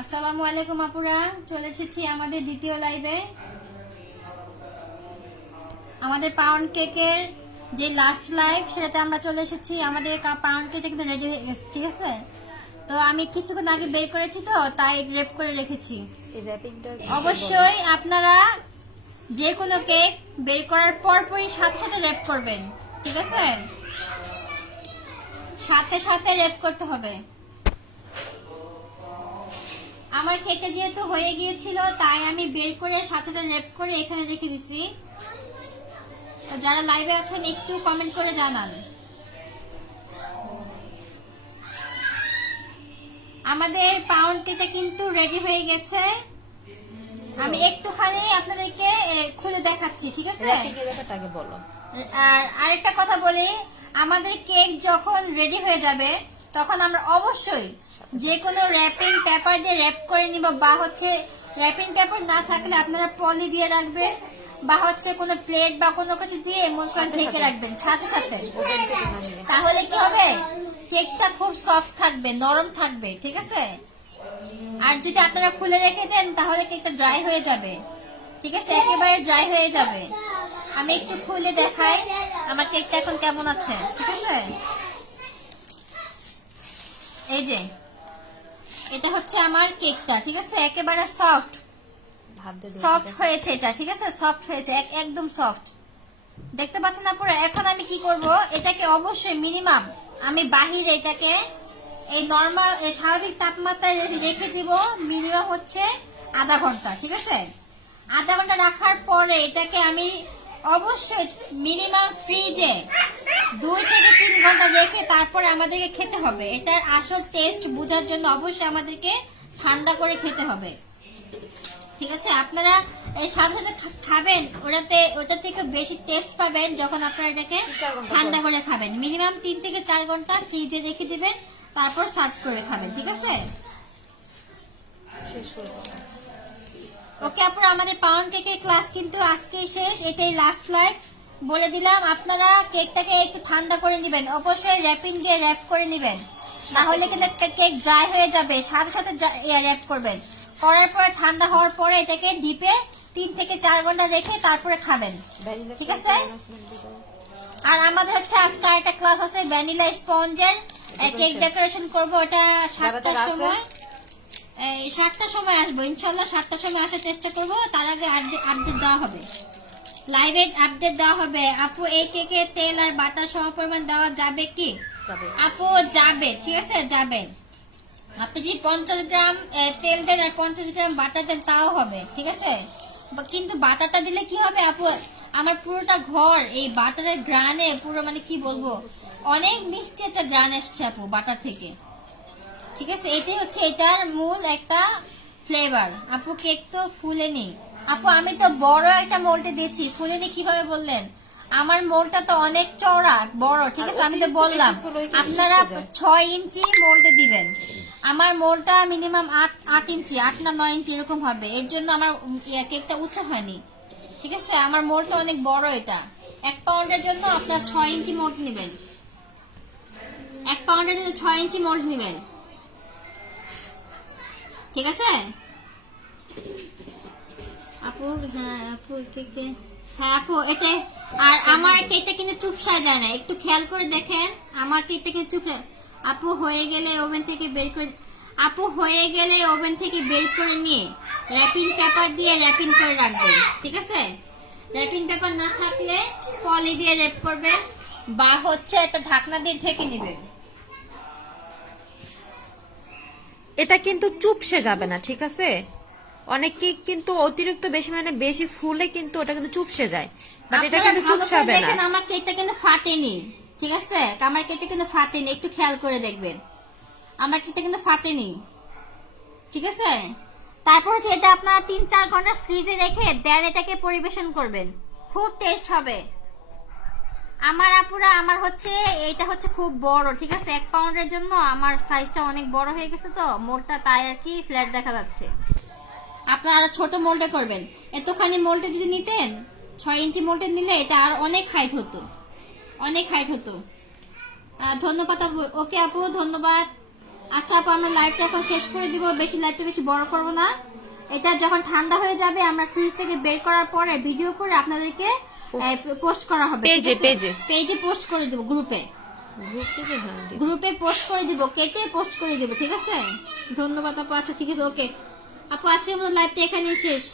আসসালামু আলাইকুম আপুরা, চলে এসেছি আমাদের দ্বিতীয় লাইভে। আমাদের পাউন্ড কেকের যে লাস্ট লাইভ সেটাতে আমরা চলে এসেছি। আমাদের পাউন্ড কেকটা কিন্তু রেডি হয়ে গেছে, ঠিক আছে? তো আমি কিছুক্ষণ আগে বের করেছি, তো তাই র্যাপ করে রেখেছি। অবশ্যই আপনারা যে কোনো কেক বের করার পরপরই সাথে সাথে র্যাপ করবেন, ঠিক আছে? সাথে সাথে র্যাপ করতে হবে। আমার কেকটা যেহেতু হয়ে গিয়েছিল তাই আমি বের করে সাথে সাথে র্যাপ করে এখানে রেখে দিছি। তো যারা লাইভে আছেন একটু কমেন্ট করে জানান। আমাদের পাউন্ড কেকটা কিন্তু রেডি হয়ে গেছে। আমি একটুখানি আপনাদেরকে খুলে দেখাচ্ছি, ঠিক আছে? বলো। আর আরেকটা কথা বলি, আমাদের কেক যখন রেডি হয়ে যাবে তখন আমরা অবশ্যই যে কোনো র্যাপিং পেপার দিয়ে র্যাপ করে নিব, বা হচ্ছে র্যাপিং পেপার না থাকলে আপনারা পলি দিয়ে রাখবেন, বা হচ্ছে কোনো প্লেট বা কোনো কিছু দিয়ে মশলা ঢেকে রাখবেন সাথে সাথে। তাহলে কি হবে, কেকটা খুব সফট থাকবে, নরম থাকবে, ঠিক আছে? আর যদি আপনারা খুলে রেখে দেন তাহলে কেকটা ড্রাই হয়ে যাবে, ঠিক আছে? একেবারে ড্রাই হয়ে যাবে। আমি একটু খুলে দেখাই আমার কেকটা এখন কেমন আছে, ঠিক আছে? এই যে এটা হচ্ছে আমার কেকটা, ঠিক আছে? একেবারে সফট সফট হয়েছে এটা, ঠিক আছে? সফট হয়েছে, একদম সফট, দেখতে পাচ্ছেন আপনারা? এখন আমি কি করব, এটাকে অবশ্যই মিনিমাম আমি বাহিরে এটাকে এই নরমাল স্বাভাবিক তাপমাত্রায় রেখে দিব মিনিমাম হচ্ছে আধা ঘন্টা, ঠিক আছে? আধা ঘন্টা রাখার পরে এটাকে আমি অবশ্যই মিনিমাম ফ্রিজে 2 থেকে 3 ঘন্টা রেখে তারপরে আমাদেরকে খেতে হবে। এটার আসল টেস্ট বোঝার জন্য অবশ্যই আমাদেরকে ঠান্ডা করে খেতে হবে, ঠিক আছে? আপনারা এই সাথে সাথে খাবেন, ওটা থেকে বেশি টেস্ট পাবেন যখন আপনারা এটাকে ঠান্ডা করে খাবেন। মিনিমাম 3 থেকে 4 ঘন্টা ফ্রিজে রেখে দিবেন, তারপর সার্ভ করে খাবেন, ঠিক আছে? ওকে আপনারা, আমাদের পাউন্ড কেকের ক্লাস কিন্তু আজকে শেষ, এটাই লাস্ট লাইভ। বলে দিলাম আপনারা কেকটাকে একটু ঠান্ডা করে নেবেন, অবশ্যই র্যাপিং দিয়ে র্যাপ করে নেবেন, না হলে কিন্তু কেক ড্রাই হয়ে যাবে। সাথে সাথে র্যাপ করবেন, করার পরে ঠান্ডা হওয়ার পরে এটাকে ডিপে 3 থেকে 4 ঘন্টা রেখে তারপরে খাবেন, ঠিক আছে? আর আমাদের হচ্ছে আজকে আরেকটা ক্লাস আছে ভ্যানিলা স্পঞ্জের কেক ডেকোরেশন করব। ওটা 7টার সময়, 7টার সময় আসবো ইনশাল্লাহ। 7টার সময় আসার চেষ্টা করব, তার আগে আপডেট দেওয়া হবে, লাইভে আপডেট দেওয়া হবে। আপু এই কেকে তেল আর বাটার সমপরিমাণ দেওয়া যাবে কি? আপু যাবে, ঠিক আছে? যাবে। আপনি যদি 50 গ্রাম তেল দেন আর 50 গ্রাম বাটার দেন তাও হবে, ঠিক আছে? কিন্তু বাটারটা দিলে কি হবে আপু, আমার পুরোটা ঘর এই বাটারের গ্রানে পুরো, মানে কি বলবো, অনেক মিষ্টি একটা গ্রান আসছে আপু বাটার থেকে, ঠিক আছে? এটাই হচ্ছে এটার মূল একটা ফ্লেভার। আপু কেক তো ফুলেনি। আপু আমি তো বড় একটা মোল্ডে দিয়েছি, ফুলেনি কিভাবে বললেন? আমার মোল্ডটা তো অনেক চওড়া বড়, ঠিক আছে? আমি তো বললাম আপনারা 6 ইঞ্চি মোল্ডে দিবেন। আমার মোল্ডটা মিনিমাম 8 ইঞ্চি, 8 না 9 ইঞ্চি এরকম হবে, এর জন্য আমার কেকটা উঁচু হয়নি, ঠিক আছে? আমার মোল্ডটা অনেক বড়, এটা 1 পাউন্ডের জন্য আপনার 6 ইঞ্চি মোল্ড নেবেন। 1 পাউন্ডের জন্য 6 ইঞ্চি মোল্ড নেবেন, ঠিক আছে আপু? হ্যাঁ আপু কেকে, হ্যাঁ আপু এটা। আর আমার কেকটা কিন্তু চুপসায় যায় না, একটু খেয়াল করে দেখেন আমার কেকটা কিন্তু চুপসায়। আপু হয়ে গেলে ওভেন থেকে বের করে, আপু হয়ে গেলে ওভেন থেকে বের করে নিয়ে র্যাপিং পেপার দিয়ে র্যাপিং করে রাখবেন, ঠিক আছে? র্যাপিং পেপার না থাকলে পলি দিয়ে র্যাপ করবেন, বা হচ্ছে একটা ঢাকনা দিয়ে ঢেকে নেবেন। এটা কিন্তু চুপসে যাবে না, ঠিক আছে? অনেক কেক কিন্তু অতিরিক্ত বেশি, মানে বেশি ফুলে কিন্তু ওটা কিন্তু চুপসে যায়, বাট এটা কিন্তু চুপসাবে না। দেখেন আমার কেকটা কিন্তু ফাটেনি, ঠিক আছে? আমার কেকটা কিন্তু ফাটেনি, একটু খেয়াল করে দেখবেন আমার কেকটা কিন্তু ফাটেনি, ঠিক আছে? তারপর হচ্ছে এটা আপনারা 3-4 ঘন্টা ফ্রিজে রেখে দেন এটাকে পরিবেশন করবেন, খুব টেস্ট হবে। আমার আপুরা, আমার হচ্ছে এটা হচ্ছে খুব বড়, ঠিক আছে? 1 পাউন্ডের জন্য আমার সাইজটা অনেক বড় হয়ে গেছে, তো মোল্ডটা তাই আর কি ফ্ল্যাট দেখা যাচ্ছে। আপনারা আরো ছোট মোল্ডে করবেন। এতখানি মোল্ডে যদি নিতেন, 6 ইঞ্চি মোল্ডে নিলে এটা আর অনেক হাইট হতো, অনেক হাইট হতো। ধন্যবাদ আপু। ওকে আপু, ধন্যবাদ। আচ্ছা আপু, আমরা লাইভটা এখন শেষ করে দিব, লাইভটা বেশি বড় করব না। এটা যখন ঠান্ডা হয়ে যাবে আমরা ফ্রিজ থেকে বের করার পরে ভিডিও করে আপনাদেরকে পোস্ট করা হবে। পেজে পোস্ট করে দিব, গ্রুপে পোস্ট করে দিব, কেটে পোস্ট করে দিব, ঠিক আছে? ধন্যবাদ আপু। আচ্ছা ঠিক আছে, ওকে আপু, আজকে আমরা লাইভটা এখানেই শেষ।